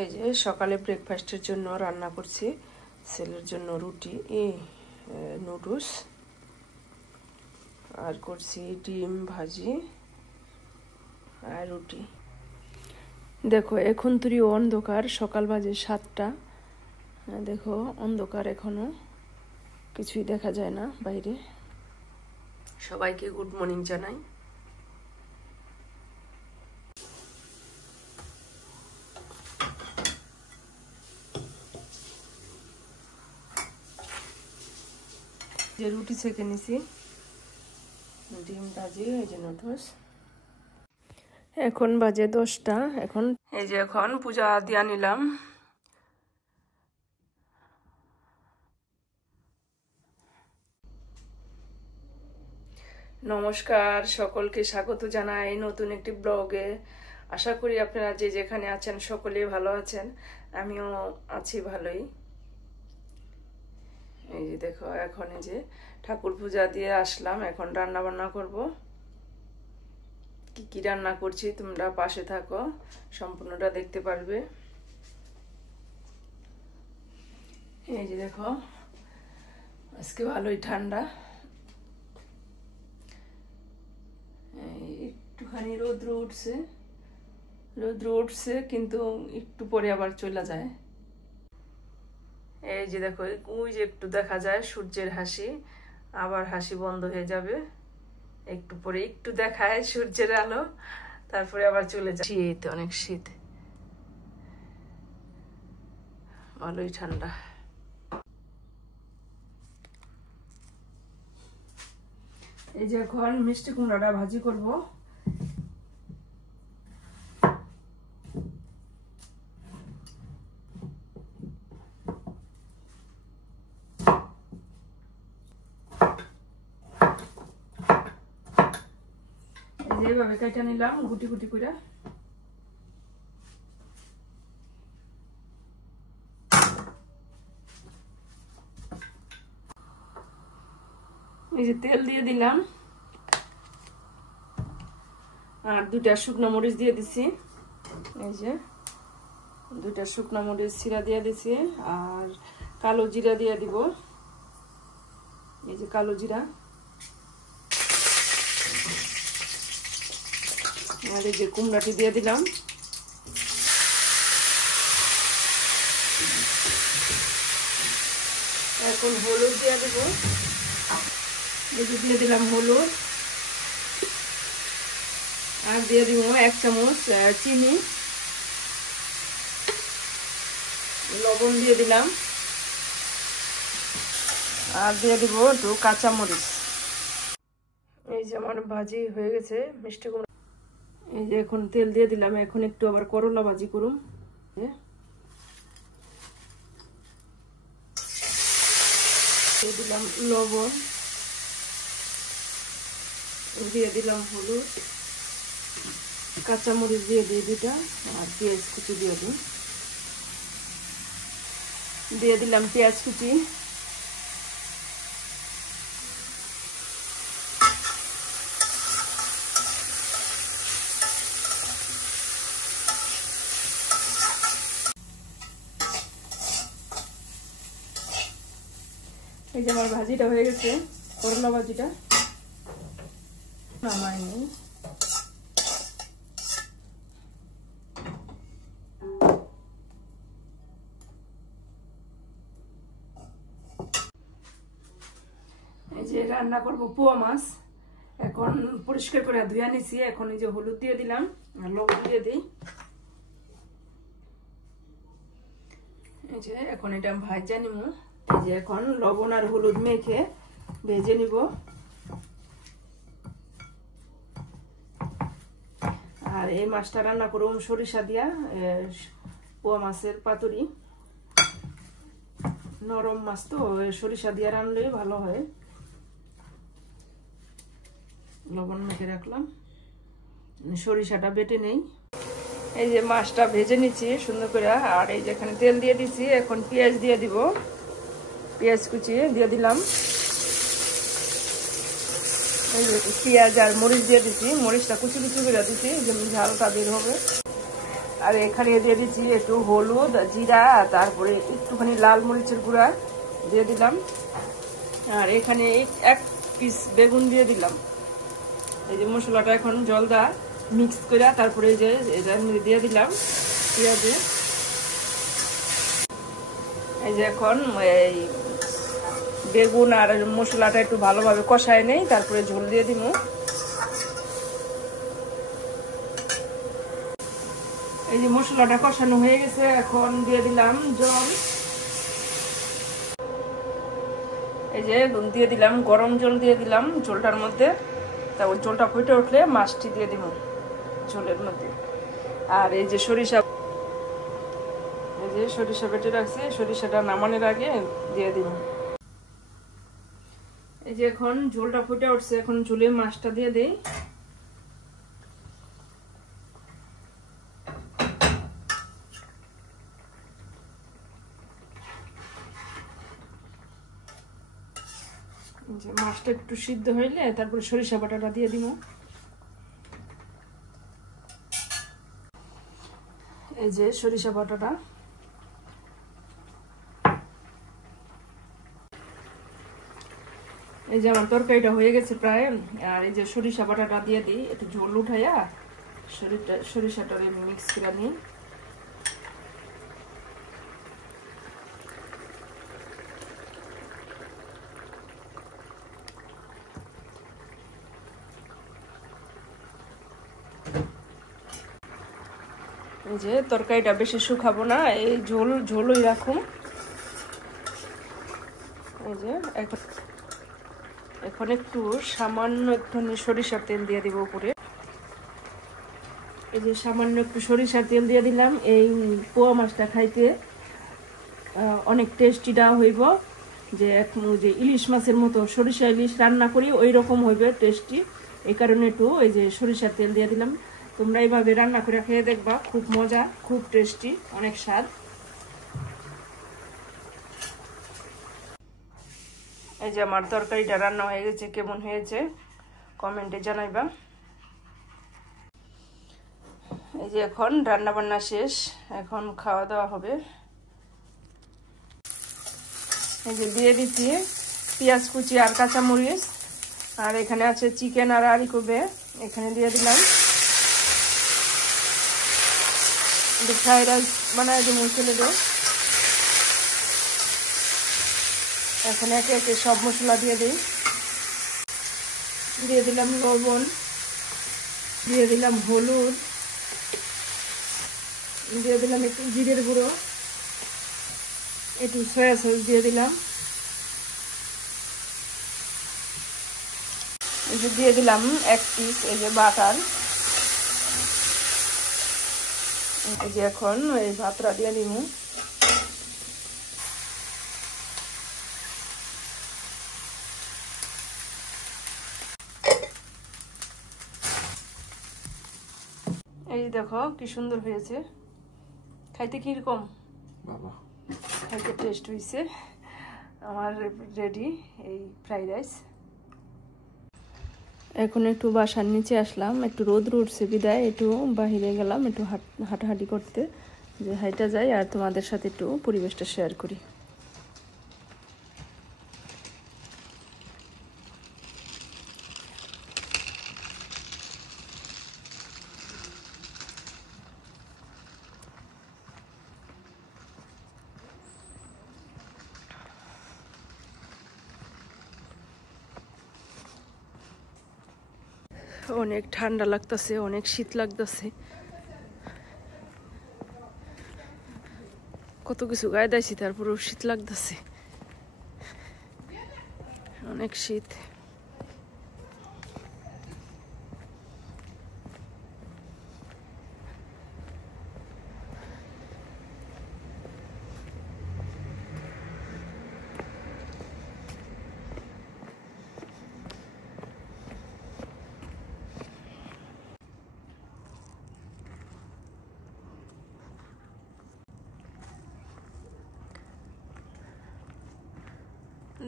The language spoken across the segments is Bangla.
এই যে সকালে ব্রেকফাস্টের জন্য রান্না করছি, ছেলের জন্য রুটি নুডলস আর করছি ডিম ভাজি আর রুটি। দেখো এখন তুই অন্ধকার, সকাল বাজে 7টা। দেখো অন্ধকার, এখনো কিছুই দেখা যায় না বাইরে। সবাইকে গুড মর্নিং জানাই। যে রুটি ছেঁকে নিছি, ডিম ভাজি, এই যে নুডলস। এখন বাজে 10টা। এখন এই যে এখন পূজা দিয়া নিলাম। নমস্কার, সকলকে স্বাগত জানাই নতুন একটি ব্লগে। আশা করি আপনারা যে যেখানে আছেন সকলেই ভালো আছেন, আমিও আছি ভালোই। এই যে দেখো এখন এই যে ঠাকুর পূজা দিয়ে আসলাম, এখন রান্না বান্না করব। কি কি রান্না করছি তোমরা পাশে থাকো, সম্পূর্ণটা দেখতে পারবে। এই যে দেখো আজকে ভালোই ঠান্ডা, একটুখানি রৌদ্র উঠছে কিন্তু একটু পরে আবার চলে যায়। এই যে দেখো ওই যে একটু দেখা যায় সূর্যের হাসি, আবার হাসি বন্ধ হয়ে যাবে। একটু পরে একটু দেখায় সূর্যের আলো, তারপরে আবার চলে যায়। শীত, অনেক শীত, ভালোই ঠান্ডা। এই যে এখন মিষ্টি কুমড়াটা ভাজি করব। এইভাবে কেটে নিলাম গুটি গুটি করে। এই যে তেল দিয়ে দিলাম আর 2টা শুকনো মরিচ দিয়ে দিছি। এই যে 2টা শুকনো মরিচ ছিঁড়া দিয়ে দিছি আর কালো জিরা দিয়ে দিব। এই যে কালো জিরা আর এই যে কুমড়াটি দিয়ে দিলাম। এখন হলুদ দিয়ে দেব। এই যে দিয়ে দিলাম হলুদ আর দিয়ে দিব 1 চামচ চিনি, লবণ দিয়ে দিলাম আর দিয়ে দিব একটু কাঁচামরিচ। এই যে আমার ভাজি হয়ে গেছে মিষ্টি কুমড়া। এই যে এখন তেল দিয়ে দিলাম, এখন একটু আবার করলা ভাজি করুম। দিয়ে দিলাম লবণ, দিয়ে দিলাম হলুদ, কাঁচামরিচ দিয়ে দিই 2টা আর পেঁয়াজ কুচি দিয়ে দিই। দিয়ে দিলাম পেঁয়াজ কুচি। এই যে আমার ভাজিটা হয়ে গেছে, করলা ভাজিটা নামাই নিই। এই যে রান্না করবো পোয়া মাছ, এখন পরিষ্কার করে ধুয়ে নিছি। এখন এই যে হলুদ দিয়ে দিলাম আর লবণ দিয়ে দিই। এই যে এখন এটা ভাজা নিব। এই যে এখন লবণ আর হলুদ মেখে ভেজে নিব। আর এই মাছটা রান্না করব সরিষা দিয়া, পোয়া মাছের পাতুরি। নরম মাছ তো সরিষা দিয়া রান্নলে ভালো হয়। লবণ মেখে রাখলাম, সরিষাটা বেটে নেই। এই যে মাছটা ভেজে নিচ্ছি সুন্দর করে আর এই যে এখানে তেল দিয়ে দিচ্ছি। এখন পেঁয়াজ দিয়ে দিব, পেঁয়াজ কুচিয়ে দিয়ে দিলাম। এই যে পেঁয়াজ আর মরিচ দিয়ে দিচ্ছি, মরিচটা কুচি কুচি করে দিচ্ছি যেমন ঝালটা বের হবে। আর এখানে দিয়ে দিচ্ছি একটু হলুদ, জিরা, তারপরে একটুখানি লাল মরিচের গুঁড়া দিয়ে দিলাম। আর এখানে এক পিস বেগুন দিয়ে দিলাম। এই যে মশলাটা এখন জল দা মিক্স করে তারপরে এই যে এটা দিয়ে দিলাম পেঁয়াজে। এই যে এখন এই বেগুন আর মশলাটা একটু ভালোভাবে কষায় নেই, তারপরে ঝোল দিয়ে দিব। এই যে মশলাটা কষানো হয়ে গেছে, এখন দিয়ে দিলাম জল। এই যে দিয়ে দিলাম গরম জল দিয়ে দিলাম ঝোলটার মধ্যে। তারপর ঝোলটা ফুটে উঠলে মাছটি দিয়ে দিব ঝোলের মধ্যে। আর এই যে সরিষা বেটে রাখছি, সরিষাটা নামানোর আগে দিয়ে দিব। এই যে এখন ঝোলটা ফুটে উঠছে, এখন ঝোলে মাছটা দিয়ে দেই। যে মাছটা একটু সিদ্ধ হইলে তারপরে সরিষা বাটাটা দিয়ে দিব। এই যে সরিষা বাটাটা, এই যে আমার তরকারিটা হয়ে গেছে প্রায়। আর এই যে সরিষা বাটাটা দিয়ে দিই, একটু ঝোল উঠাইয়া সরিষাটা মিক্স করে নিই। এই যে তরকারিটা বেশি শুকাবো না, এই ঝোলই রাখুন। এই যে এখন একটু সামান্য একটুখানি সরিষার তেল দিয়ে দিব উপরে। এই যে সামান্য একটু সরিষার তেল দিয়ে দিলাম। এই পোয়া মাছটা খাইতে অনেক টেস্টিটা হইব, যে ইলিশ মাছের মতো সরিষা ইলিশ রান্না করি ওই রকম হইবে টেস্টি। এই কারণে একটু এই যে সরিষার তেল দিয়ে দিলাম। তোমরা এইভাবে রান্না করে খেয়ে দেখবা, খুব মজা, খুব টেস্টি, অনেক স্বাদ। এই যে আমার তরকারিটা রান্না হয়ে গেছে, কেমন হয়েছে কমেন্টে জানাইবা। এই যে এখন রান্না বান্না শেষ, এখন খাওয়া দাওয়া হবে। এই যে দিয়ে দিচ্ছি পেঁয়াজ কুচি আর কাঁচামরিচ, আর এখানে আছে চিকেন আর আরিকোবে, এখানে দিয়ে দিলাম। ফ্রাইড রাইস বানায় দিব ছেলেদের। এখন একে একে সব মশলা দিয়ে দিই। দিয়ে দিলাম লবণ, দিয়ে দিলাম হলুদ, দিয়ে দিলাম একটু জিরের গুঁড়ো, একটু সয়া সস দিয়ে দিলাম। এই যে দিয়ে দিলাম এক পিস এই যে বাটার। এই যে এখন এই ভাতটা দিয়ে দিব। এই দেখো কি সুন্দর হয়েছে, খাইতে কিরকম বাবা, খাইতে টেস্ট হয়েছে। আমার রেডি এই ফ্রাইড রাইস। এখন একটু বাসার নিচে আসলাম, একটু রোদ উঠছে বিদায় একটু বাহিরে গেলাম একটু হাঁটাহাঁটি করতে, যে হাইটা যাই আর তোমাদের সাথে একটু পরিবেশটা শেয়ার করি। অনেক ঠান্ডা লাগতেছে, অনেক শীত লাগতেছে, কত কিছু গায়ে দিয়েছি তারপরেও শীত লাগতেছে, অনেক শীত।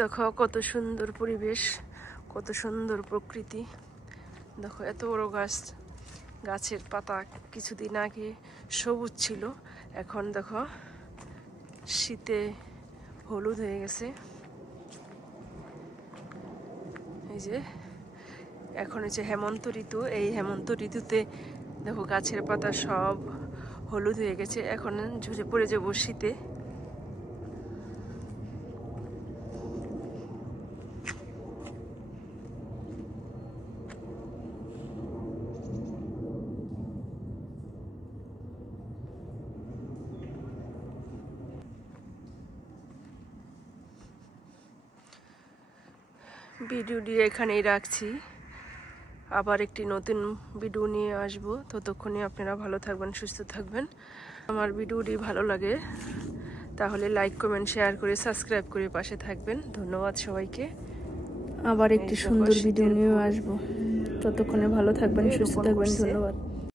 দেখো কত সুন্দর পরিবেশ, কত সুন্দর প্রকৃতি। দেখো এত বড় গাছ, গাছের পাতা কিছুদিন আগে সবুজ ছিল, এখন দেখো শীতে হলুদ হয়ে গেছে। এই যে এখন হচ্ছে হেমন্ত ঋতু, এই হেমন্ত ঋতুতে দেখো গাছের পাতা সব হলুদ হয়ে গেছে, এখন ঝরে পড়ে যাবো শীতে। ভিডিওটি এখানেই রাখছি, আবার একটি নতুন ভিডিও নিয়ে আসবো। ততক্ষণে আপনারা ভালো থাকবেন, সুস্থ থাকবেন। আমার ভিডিওটি ভালো লাগে তাহলে লাইক কমেন্ট শেয়ার করে সাবস্ক্রাইব করে পাশে থাকবেন। ধন্যবাদ সবাইকে। আবার একটি সুন্দর ভিডিও নিয়ে আসবো, ততক্ষণে ভালো থাকবেন, সুস্থ থাকবেন। ধন্যবাদ।